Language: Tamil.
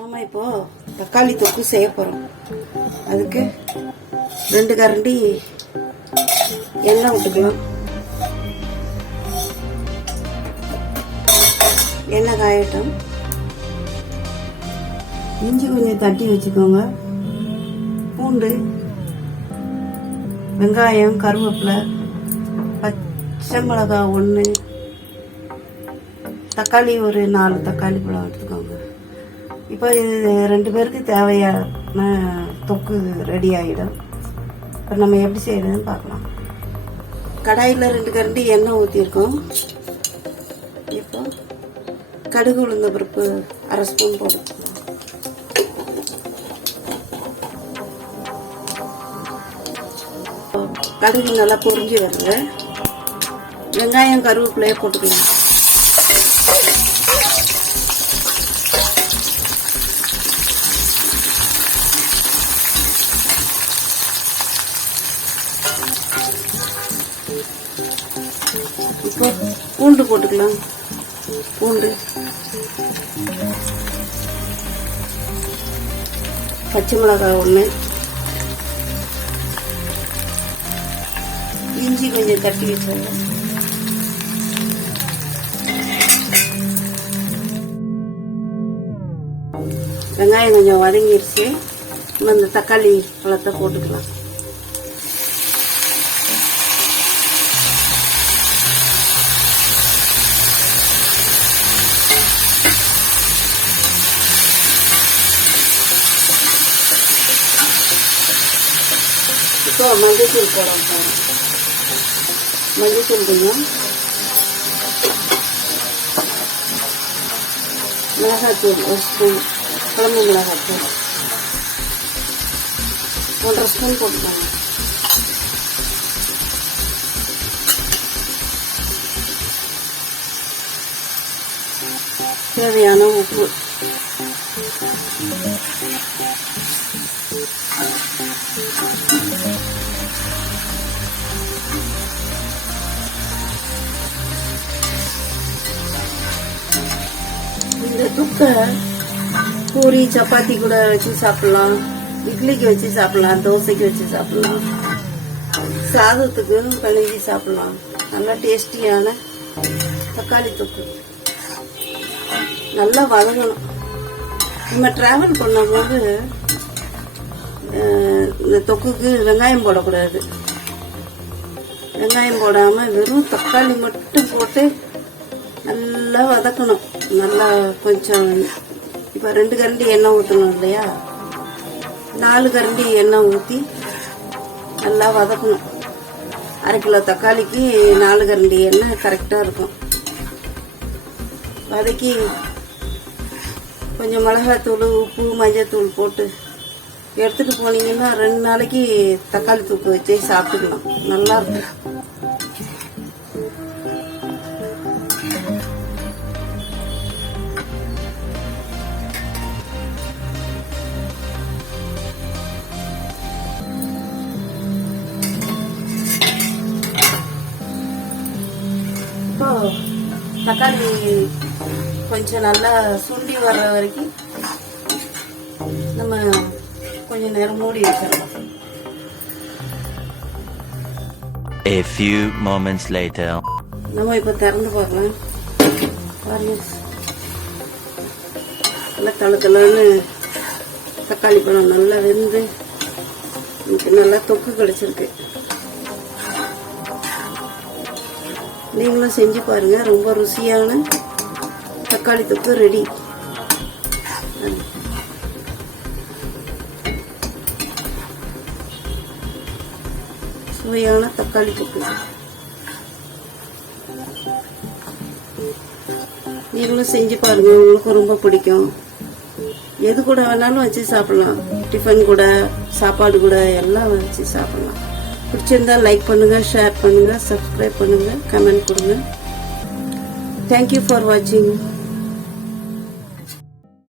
நாம இப்போ தக்காளி தொக்கு செய்ய போறோம். அதுக்கு 2 கரண்டி எண்ணெய் விட்டுக்கலாம். எண்ணெய் காயட்டும். இஞ்சி கொஞ்சம் தட்டி வச்சுக்கோங்க. பூண்டு, வெங்காயம், கருவேப்பிலை, பச்சை மிளகாய் 1, தக்காளி ஒரு 4 தக்காளி பழம் எடுத்துக்கோங்க. இப்போ இது 2 பேருக்கு தேவையான தொக்கு ரெடி ஆகிடும். இப்போ நம்ம எப்படி செய்யறதுன்னு பார்க்கலாம். கடாயில் 2 கரண்டி எண்ணெய் ஊற்றிருக்கோம். இப்போ கடுகு உளுந்த பருப்பு 1/2 ஸ்பூன் போட்டுக்கலாம். கடுகு நல்லா பொரிஞ்சு வருது. வெங்காயம் கருவேப்பிலையே போட்டுக்கலாம். இப்போ பூண்டு போட்டுக்கலாம். பூண்டு, பச்சை மிளகாய் 1, இஞ்சி கொஞ்சம் தட்டி வச்சாங்க. வெங்காயம் கொஞ்சம் வதங்கிருச்சு. நம்ம இந்த தக்காளி பழத்தை போட்டுக்கலாம். இப்போ மஞ்சள்தூள் போடணும். மஞ்சள்தூள் கொஞ்சம், மிளகாத்தூள் 1 ஸ்பூன், குழம்பு மிளகாத்தூள் 1/2 ஸ்பூன் போட்டுக்கோங்க. தேவையான உப்பு, இந்த துக்கை பூரி சப்பாத்தி கூட வச்சு சாப்பிடலாம், இட்லிக்கு வச்சு சாப்பிடலாம், தோசைக்கு வச்சு சாப்பிடலாம், சாதத்துக்கு பிணைஞ்சி சாப்பிடலாம். நல்லா டேஸ்டியான தக்காளி தொக்கு. நல்லா வதங்கணும். நம்ம டிராவல் பண்ணும்போது இந்த தொக்குக்கு வெங்காயம் போடக்கூடாது. வெங்காயம் போடாம வெறும் தக்காளி மட்டும் போட்டு நல்லா வதக்கணும். நல்லா கொஞ்சம் இப்போ 2 கரண்டி எண்ணெய் ஊற்றணும் இல்லையா, 4 கரண்டி எண்ணெய் ஊற்றி நல்லா வதக்கணும். 1/2 கிலோ தக்காளிக்கு 4 கரண்டி எண்ணெய் கரெக்டாக இருக்கும். வதக்கி கொஞ்சம் மிளகாத்தூள், உப்பு, மஞ்சத்தூள் போட்டு எடுத்துட்டு போனீங்கன்னா 2 நாளைக்கு தக்காளி தொக்கு வச்சே சாப்பிட்டுக்கலாம். நல்லா இருக்கும். இப்போ தக்காளி கொஞ்சம் நல்லா சுண்டி வர்ற வரைக்கும் நம்ம கொஞ்சம் நேரம் மூடி வச்சிடலாம். A few moments later. நம்ம இப்போ திறந்து பார்க்கலாம். பாருங்க, நல்லா தளன்னு தக்காளி பழம் நல்லா வெந்து நல்லா தொக்கு கிடைச்சிருக்கு. நீங்களும் செஞ்சு பாருங்க. ரொம்ப ருசியான தக்காளி தொக்கு ரெடி. சுவையான தக்காளி தொக்கு நீங்களும் செஞ்சு பாருங்க. உங்களுக்கு ரொம்ப பிடிக்கும். எது கூட வேணாலும் வச்சு சாப்பிடலாம். டிஃபன் கூட, சாப்பாடு கூட எல்லாம் வச்சு சாப்பிடலாம். பிடிச்சிருந்தா லைக் பண்ணுங்க, ஷேர் பண்ணுங்க, சப்ஸ்கிரைப் பண்ணுங்க, கமெண்ட் கொடுங்க. தேங்க்யூ ஃபார் வாட்சிங்.